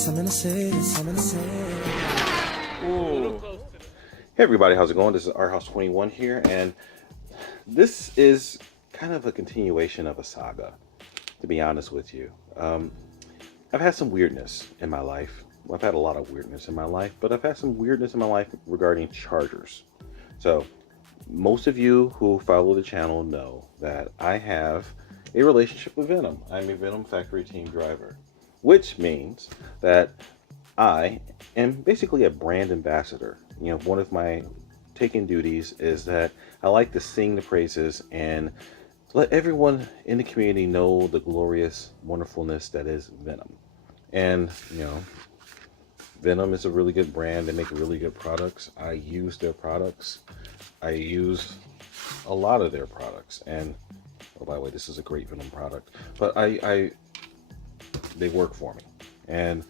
Ooh. Hey everybody, how's it going? This is OurHouse21 here, and this is kind of a continuation of a saga, to be honest with you. I've had some weirdness in my life. Well, I've had a lot of weirdness in my life, but I've had some weirdness in my life regarding chargers. So, most of you who follow the channel know that I have a relationship with Venom. I'm a Venom factory team driver, which means that I am basically a brand ambassador. You know, one of my taking duties is that I like to sing the praises and let everyone in the community know the glorious wonderfulness that is Venom. And, you know, Venom is a really good brand. They make really good products. I use their products. I use a lot of their products. And, oh, by the way, this is a great Venom product. But they work for me. And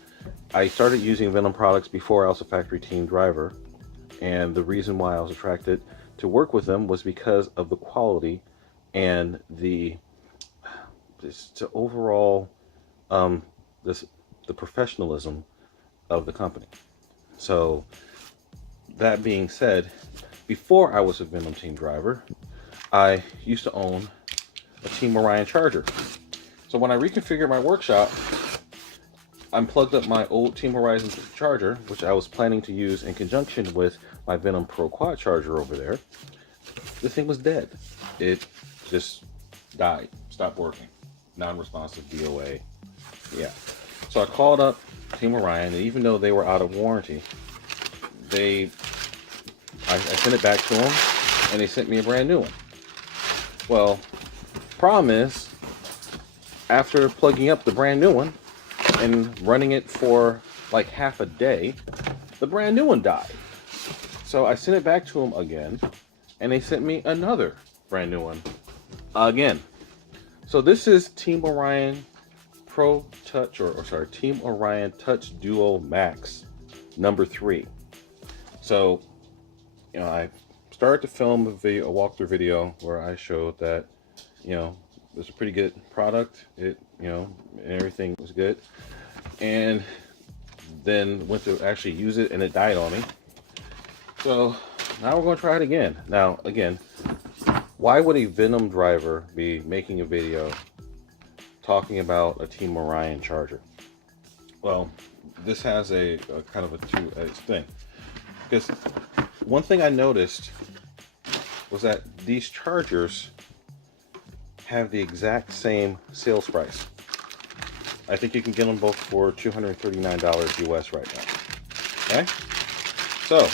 I started using Venom products before I was a factory team driver. And the reason why I was attracted to work with them was because of the quality and the overall the professionalism of the company. So that being said, before I was a Venom team driver, I used to own a Team Orion charger. So when I reconfigured my workshop, I plugged up my old Team Horizon charger, which I was planning to use in conjunction with my Venom Pro Quad charger over there. The thing was dead. It just died, stopped working, non-responsive DOA. Yeah. So I called up Team Orion, and even though they were out of warranty, I sent it back to them, and they sent me a brand new one. Well, problem is, after plugging up the brand new one and running it for like half a day, the brand new one died. So I sent it back to them again, and they sent me another brand new one again. So this is Team Orion Pro Touch, or Team Orion Touch Duo Max number 3. So, you know, I started to film a walkthrough video where I showed that, you know, it was a pretty good product. It, you know, everything was good. And then went to actually use it, and it died on me. So now we're going to try it again. Now, again, why would a Venom driver be making a video talking about a Team Orion charger? Well, this has a kind of a two-edged thing. Because one thing I noticed was that these chargers have the exact same sales price. I think you can get them both for $239 US right now. Okay? So,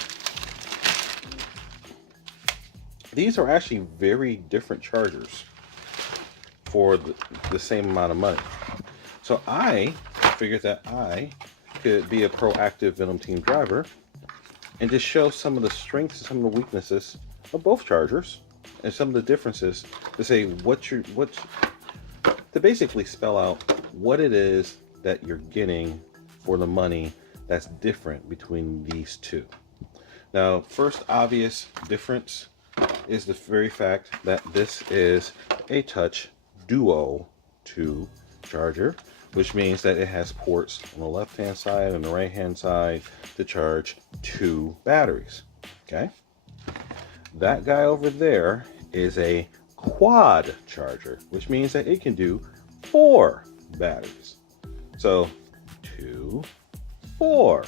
these are actually very different chargers for the same amount of money. So I figured that I could be a proactive Venom team driver and just show some of the strengths and some of the weaknesses of both chargers and some of the differences to say to basically spell out what it is that you're getting for the money that's different between these two. Now, first obvious difference is the very fact that this is a Touch Duo 2 charger, which means that it has ports on the left hand side and the right hand side to charge 2 batteries. Okay, that guy over there is a quad charger, which means that it can do 4 batteries. So 2, 4,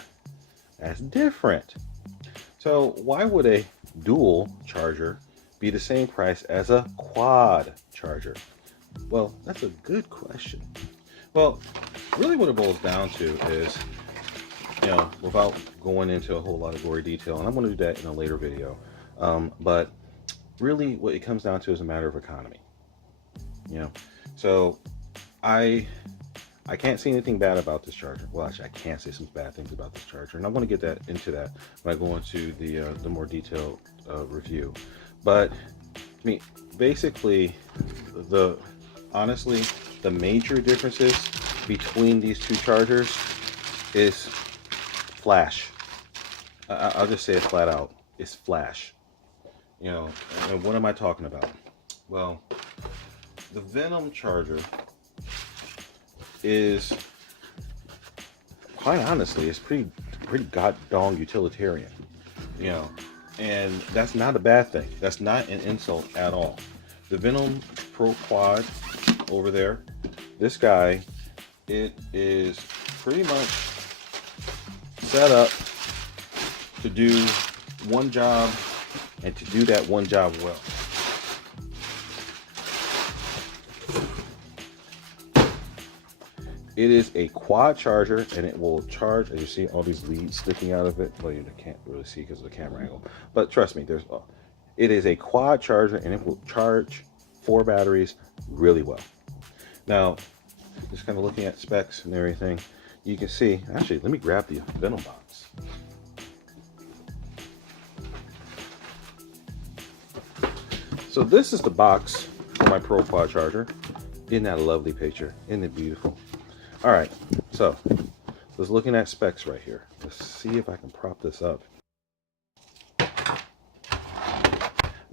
that's different. So why would a dual charger be the same price as a quad charger? Well, that's a good question. Well, really what it boils down to is, you know, without going into a whole lot of gory detail, and I'm going to do that in a later video, but really what it comes down to is a matter of economy. You know, so I can't see anything bad about this charger. Well, actually, I can't say some bad things about this charger, and I'm going to get into that when I go into the more detailed review. But I mean, basically, honestly, the major differences between these two chargers is flash. I'll just say it flat out. It's flash. You know, and what am I talking about? Well, the Venom charger is quite honestly, it's pretty god dong utilitarian, you know, and that's not a bad thing. That's not an insult at all. The Venom Pro Quad over there, this guy, it is pretty much set up to do one job, and to do that one job well. It is a quad charger, and it will charge, as you see all these leads sticking out of it. Well, you can't really see because of the camera angle, but trust me, it is a quad charger, and it will charge 4 batteries really well. Now, just kind of looking at specs and everything, you can see, actually, let me grab the Venom box. So this is the box for my Pro Quad charger. Isn't that a lovely picture? Isn't it beautiful? All right, so let's looking at specs right here. Let's see if I can prop this up. I'm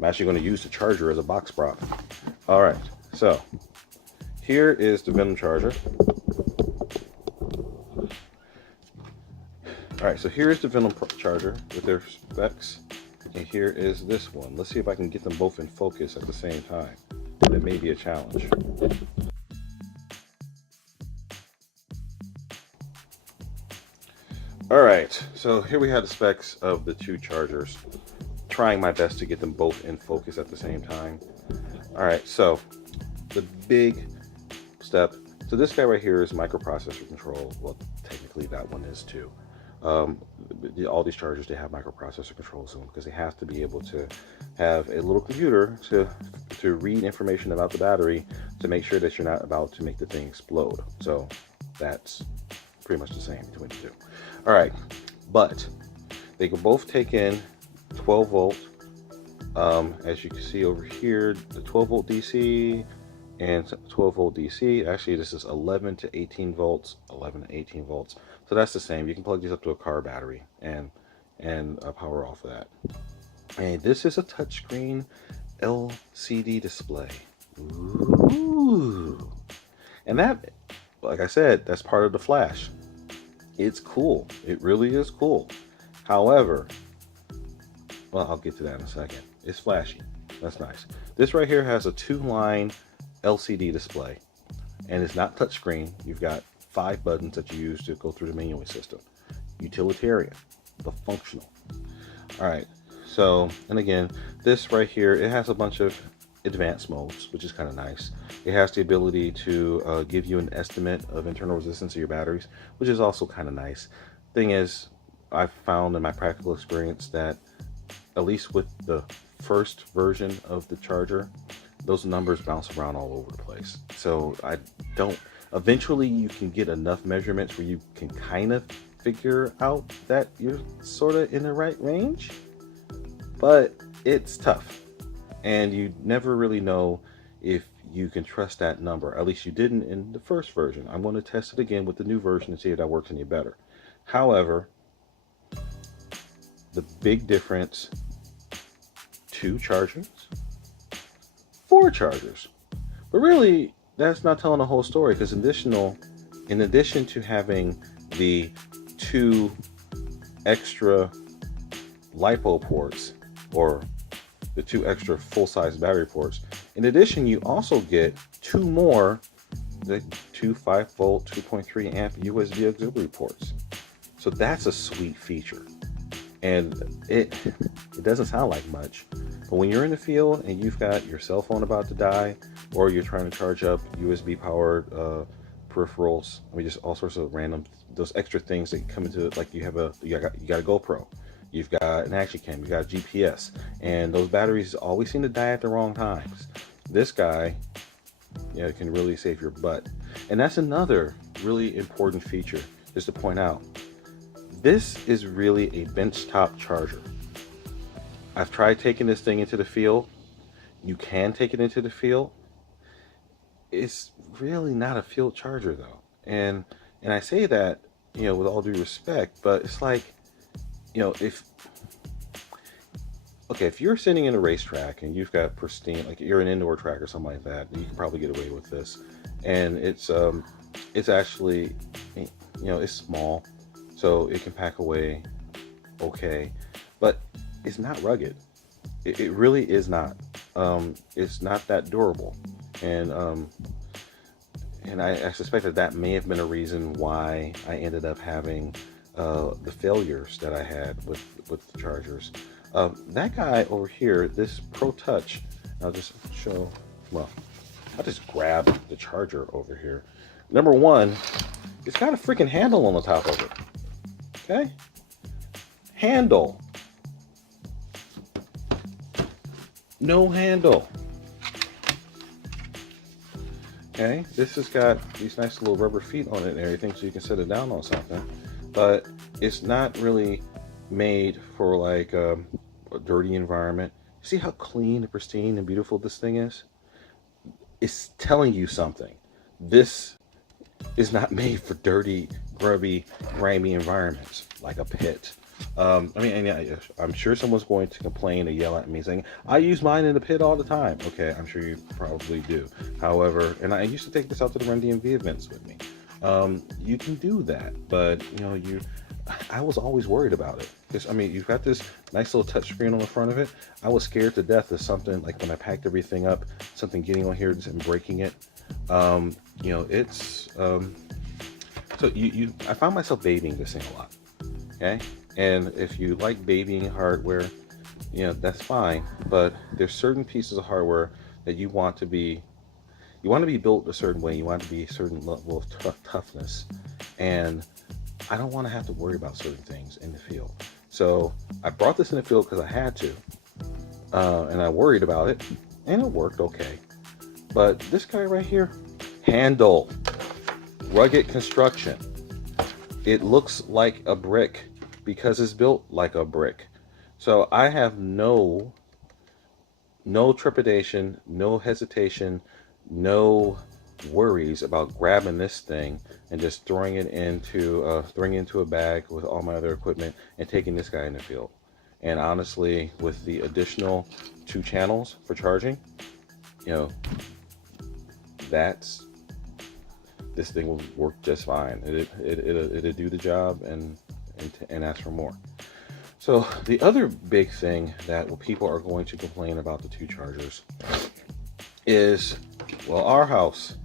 actually going to use the charger as a box prop. All right, so here is the Venom charger. All right, so here is the Venom charger with their specs, and here is this one. Let's see if I can get them both in focus at the same time. That may be a challenge. All right, so here we have the specs of the 2 chargers. Trying my best to get them both in focus at the same time. All right, so the big step. So this guy right here is Microprocessor Control. Well, technically that one is too. All these chargers, they have microprocessor controls in them because they have to be able to have a little computer to read information about the battery to make sure that you're not about to make the thing explode. So that's pretty much the same between the two. All right, but they can both take in 12 volt. As you can see over here, the 12 volt DC and 12 volt DC. Actually, this is 11 to 18 volts, 11 to 18 volts. So that's the same. You can plug these up to a car battery and power off of that. And this is a touchscreen LCD display. Ooh. And that, like I said, that's part of the flash. It's cool. It really is cool. However, well, I'll get to that in a second. It's flashy. That's nice. This right here has a 2-line LCD display, and it's not touchscreen. You've got 5 buttons that you use to go through the menuing system. Utilitarian, but functional. All right. So, and again, this right here, it has a bunch of advanced modes, which is kind of nice. It has the ability to give you an estimate of internal resistance of your batteries, which is also kind of nice. Thing is, I've found in my practical experience that at least with the first version of the charger, those numbers bounce around all over the place. So eventually you can get enough measurements where you can kind of figure out that you're sort of in the right range, but it's tough. And you never really know if you can trust that number. At least you didn't in the first version. I'm going to test it again with the new version and see if that works any better. However, the big difference, 2 chargers, 4 chargers. But really, that's not telling the whole story, because in addition to having the 2 extra LiPo ports, or the 2 extra full-size battery ports, in addition, you also get 2 more, the 2 5-volt, 2.3 amp USB auxiliary ports. So that's a sweet feature. And it doesn't sound like much, but when you're in the field and you've got your cell phone about to die, or you're trying to charge up USB powered peripherals, I mean, just all sorts of random, those extra things that come into it, like you got a GoPro, you've got an action cam, you got a GPS, and those batteries always seem to die at the wrong times. This guy, can really save your butt. And that's another really important feature, just to point out. This is really a benchtop charger. I've tried taking this thing into the field. You can take it into the field. It's really not a field charger though. And I say that, with all due respect, but it's like, if you're sitting in a racetrack and you've got pristine, like you're an indoor track or something like that, you can probably get away with this. And it's actually, it's small. so it can pack away okay, but it's not rugged. It really is not. It's not that durable, and I suspect that that may have been a reason why I ended up having the failures that I had with the chargers. That guy over here, this Pro Touch, I'll just show. Well, I'll just grab the charger over here. Number one, it's got a freaking handle on the top of it. Okay, handle. No handle. Okay, this has got these nice little rubber feet on it and everything, so you can set it down on something. But it's not really made for like a dirty environment. See how clean and pristine and beautiful this thing is? It's telling you something. This is not made for dirty, grubby, grimy environments like a pit. I mean, and I'm sure someone's going to complain or yell at me saying, I use mine in the pit all the time. Okay, I'm sure you probably do. However, and I used to take this out to the Run DMV events with me. You can do that, but I was always worried about it. Because, I mean, you've got this nice little touch screen on the front of it. I was scared to death of something, like when I packed everything up, something getting on here and breaking it. It's, so I found myself babying this thing a lot. Okay. And if you like babying hardware, that's fine. But there's certain pieces of hardware that you want to be built a certain way. You want to be a certain level of toughness. And I don't want to have to worry about certain things in the field. So I brought this in the field because I had to. And I worried about it. And it worked okay. But this guy right here, handle, rugged construction. It looks like a brick because it's built like a brick. So I have no trepidation, no hesitation, no worries about grabbing this thing and just throwing it into a bag with all my other equipment and taking this guy in the field. And honestly, with the additional 2 channels for charging, this thing will work just fine. It'll do the job and ask for more. So the other big thing that people are going to complain about the 2 chargers is, well, our house,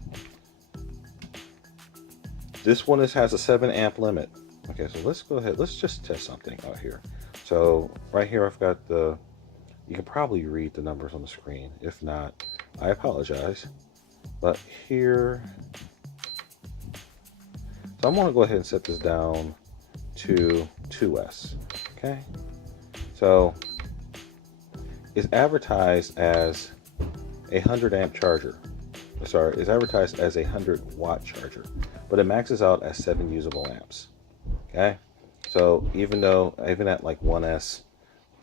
this one has a 7 amp limit. Okay, so let's go ahead. Let's just test something out here. So right here, I've got you can probably read the numbers on the screen. If not, I apologize. But here, so I'm going to go ahead and set this down to 2S. Okay, so it's advertised as a 100 amp charger. Sorry, it's advertised as a 100 watt charger, but it maxes out at 7 usable amps. Okay, so even at like 1S,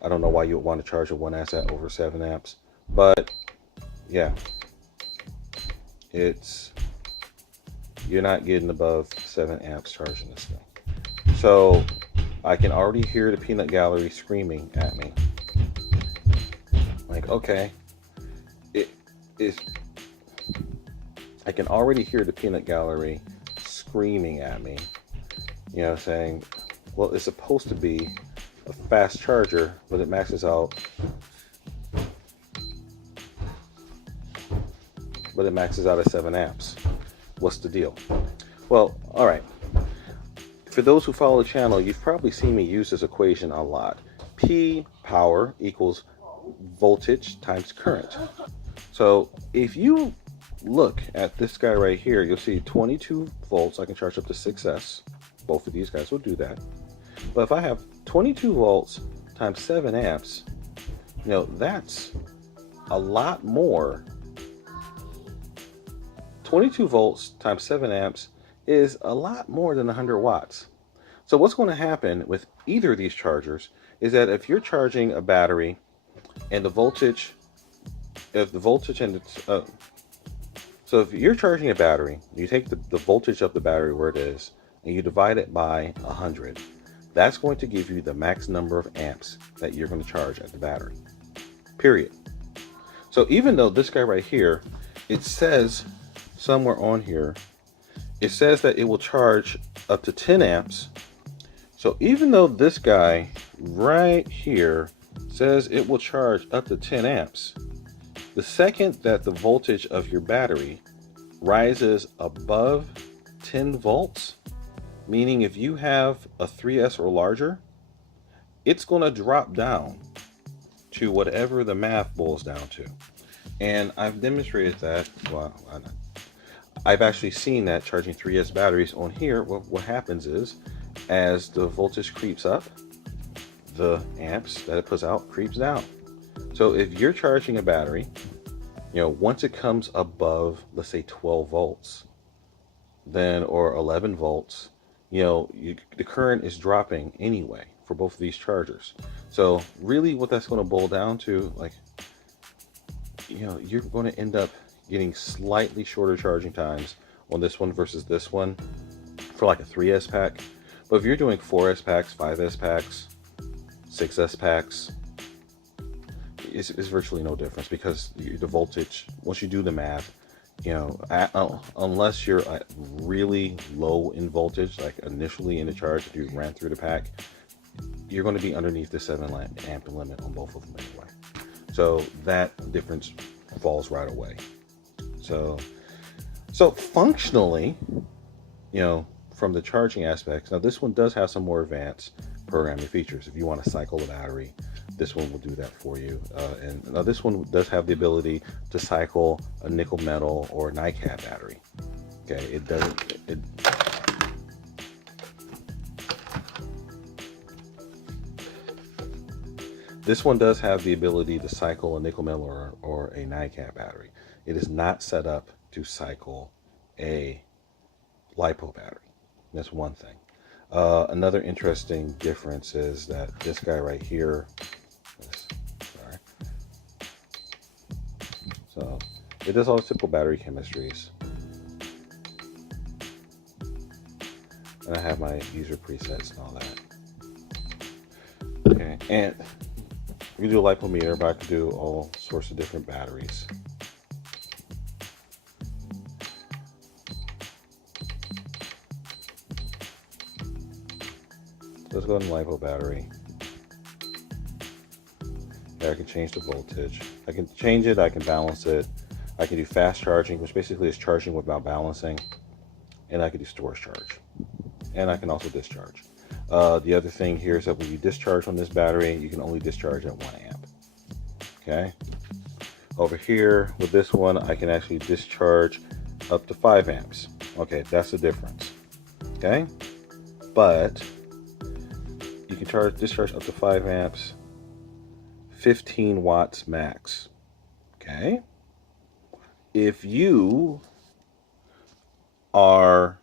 I don't know why you would want to charge a 1S at over 7 amps, but yeah, you're not getting above 7 amps charging this thing. So I can already hear the peanut gallery screaming at me. Like, okay, I can already hear the peanut gallery screaming at me, saying, well, it's supposed to be a fast charger, but it maxes out at 7 amps. What's the deal? Well, all right. For those who follow the channel, you've probably seen me use this equation a lot. P power equals voltage times current. So if you look at this guy right here, you'll see 22 volts. I can charge up to 6S. Both of these guys will do that. But if I have 22 volts times 7 amps, that's a lot more. 22 volts times 7 amps is a lot more than 100 watts. So what's going to happen with either of these chargers is that if you're charging a battery and so if you're charging a battery, you take the voltage of the battery where it is and you divide it by 100. That's going to give you the max number of amps that you're going to charge at the battery. Period. So even though this guy right here, it says somewhere on here, it says that it will charge up to 10 amps So even though this guy right here says it will charge up to 10 amps, the second that the voltage of your battery rises above 10 volts, meaning if you have a 3S or larger, it's going to drop down to whatever the math boils down to. And I've demonstrated that. Well, I've actually seen that charging 3S batteries on here. What happens is, as the voltage creeps up, the amps that it puts out creeps down. So if you're charging a battery, once it comes above, let's say 12 volts, then or 11 volts, the current is dropping anyway for both of these chargers. So really what that's going to boil down to, like, you're going to end up getting slightly shorter charging times on this one versus this one for like a 3S pack. But if you're doing 4S packs, 5S packs, 6S packs, it's virtually no difference, because the voltage, once you do the math, unless you're really low in voltage, like initially in the charge, if you ran through the pack, you're going to be underneath the 7 amp limit on both of them anyway. So that difference falls right away. So functionally, from the charging aspects, now this one does have some more advanced programming features. If you want to cycle the battery, this one will do that for you. And now this one does have the ability to cycle a nickel metal or NiCad battery. Okay, it doesn't. This one does have the ability to cycle a nickel metal or a NiCad battery. It is not set up to cycle a LiPo battery. That's one thing. Another interesting difference is that this guy right here, sorry. So it does all the typical battery chemistries. And I have my user presets and all that. Okay, and we can do a lipometer, but I can do all sorts of different batteries. Let's go ahead and LiPo battery. There, I can change the voltage. I can change it, I can balance it. I can do fast charging, which basically is charging without balancing. And I can do storage charge. And I can also discharge. The other thing here is that when you discharge on this battery, you can only discharge at 1 amp. Okay. Over here with this one, I can actually discharge up to 5 amps. Okay, that's the difference. Okay. But you can discharge up to 5 amps, 15 watts max. Okay. If you are,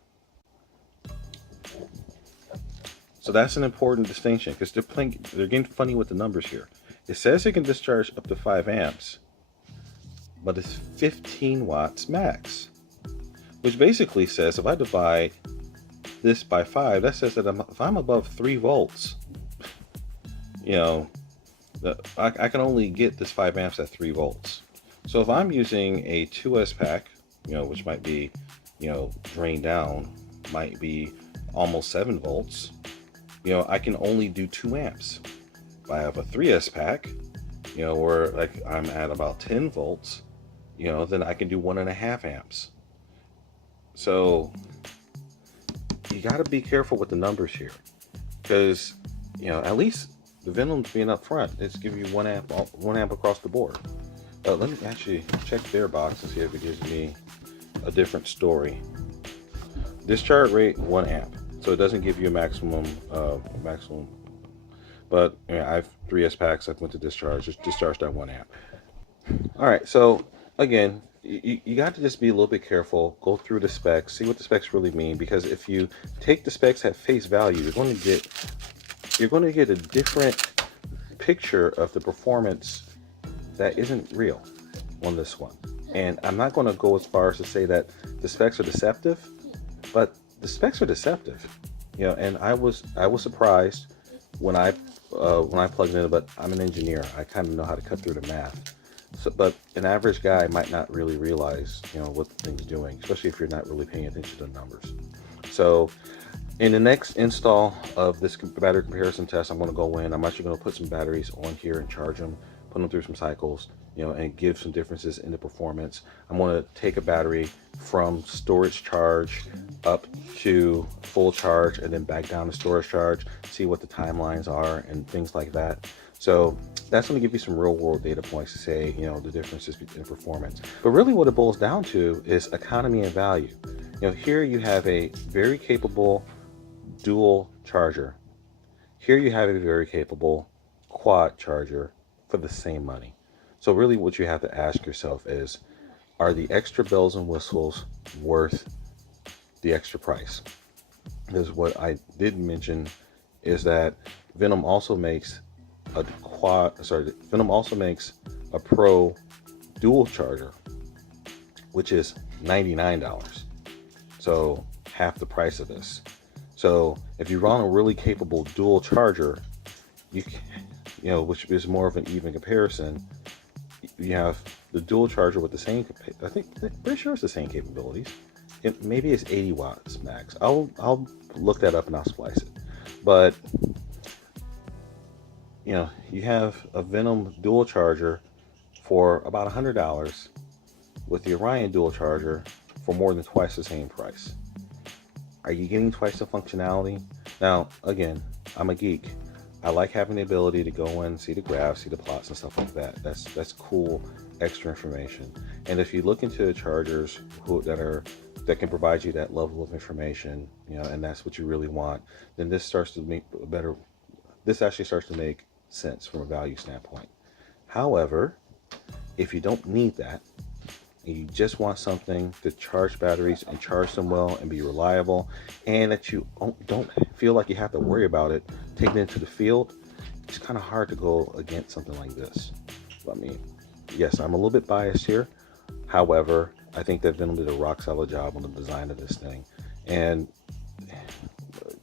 so that's an important distinction, because they're getting funny with the numbers here. It says it can discharge up to 5 amps, but it's 15 watts max, which basically says if I divide this by 5, that says that if I'm above 3 volts, I can only get this 5 amps at 3 volts. So if I'm using a 2S pack, which might be, drained down, might be almost 7 volts, I can only do 2 amps. If I have a 3S pack, where like I'm at about 10 volts, then I can do 1.5 amps. So you got to be careful with the numbers here, because at least the Venom's being up front, it's giving you 1 amp across the board. Let me actually check their box and see if it gives me a different story. Discharge rate 1 amp, so it doesn't give you a maximum. But I have 3S packs. I went to discharge, just discharged at 1 amp. All right, so again, you got to just be a little bit careful. Go through the specs, see what the specs really mean, because if you take the specs at face value, you're going to get a different picture of the performance that isn't real on this one. And I'm not going to go as far as to say that the specs are deceptive, but the specs are deceptive. And I was surprised when I plugged in, but I'm an engineer. I kind of know how to cut through the math. So, but an average guy might not really realize, what the thing's doing, especially if you're not really paying attention to the numbers. So In the next install of this battery comparison test, I'm going to go in. I'm actually going to put some batteries on here and charge them, put them through some cycles, and give some differences in the performance. I'm going to take a battery from storage charge up to full charge and then back down to storage charge, see what the timelines are and things like that. So that's going to give you some real world data points to say, the differences in performance. But really what it boils down to is economy and value. Here you have a very capable dual charger. Here you have a very capable quad charger for the same money. So really what you have to ask yourself is, are the extra bells and whistles worth the extra price? Because what I didn't mention is that Venom also makes Venom also makes a Pro dual charger, which is $99. So half the price of this. So if you run a really capable dual charger, which is more of an even comparison, you have the dual charger with the same, pretty sure it's the same capabilities. Maybe it's 80 watts max. I'll look that up and I'll splice it. But you have a Venom dual charger for about $100 with the Orion dual charger for more than twice the same price. Are you getting twice the functionality? Now, again, I'm a geek. I like having the ability to go in, see the graphs, see the plots and stuff like that. That's cool extra information. And if you look into the chargers that can provide you that level of information, and that's what you really want, then this actually starts to make sense from a value standpoint. However, if you don't need that, and you just want something to charge batteries and charge them well and be reliable, and that you don't feel like you have to worry about it taking it into the field, it's kind of hard to go against something like this. I mean, yes, I'm a little bit biased here. However, I think that Venom did a rock solid job on the design of this thing. And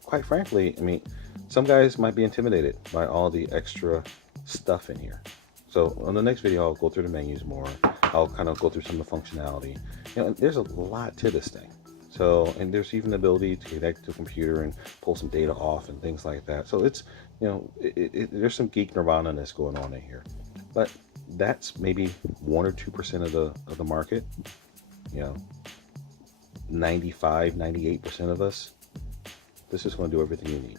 quite frankly, I mean, some guys might be intimidated by all the extra stuff in here. So on the next video, I'll go through the menus more. I'll kind of go through some of the functionality. There's a lot to this thing. So, and there's even the ability to connect to a computer and pull some data off and things like that. So it's, there's some geek nirvana in this going on in here. But that's maybe 1 or 2% of the market. 95, 98% of us, this is going to do everything you need.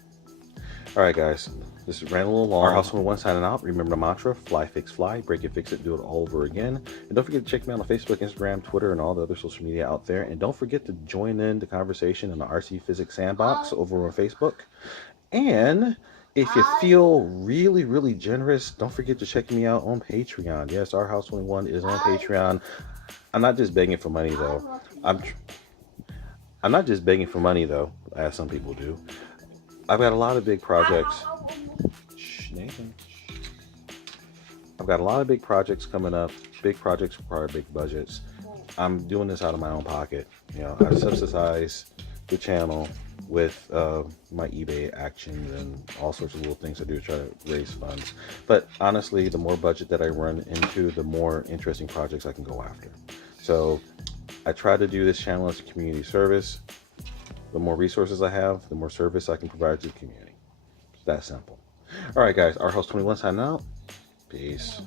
All right, guys, this ran a little long. Our House 21 signing out. Remember the mantra: fly, fix, fly, break it, fix it, do it all over again. And don't forget to check me out on Facebook, Instagram, Twitter, and all the other social media out there. And don't forget to join in the conversation in the RC Physics Sandbox over on Facebook. And if you feel really, really generous, don't forget to check me out on Patreon. Yes, our House 21 is on Patreon. I'm not just begging for money, though. I'm not just begging for money, though, as some people do. I've got a lot of big projects. Nathan. I've got a lot of big projects coming up. Big projects require big budgets. I'm doing this out of my own pocket. I subsidize the channel with my eBay actions and all sorts of little things I do to try to raise funds. But honestly, the more budget that I run into, the more interesting projects I can go after. So I try to do this channel as a community service. The more resources I have, the more service I can provide to the community. It's that simple. All right, guys, our host 21 signing out. Peace.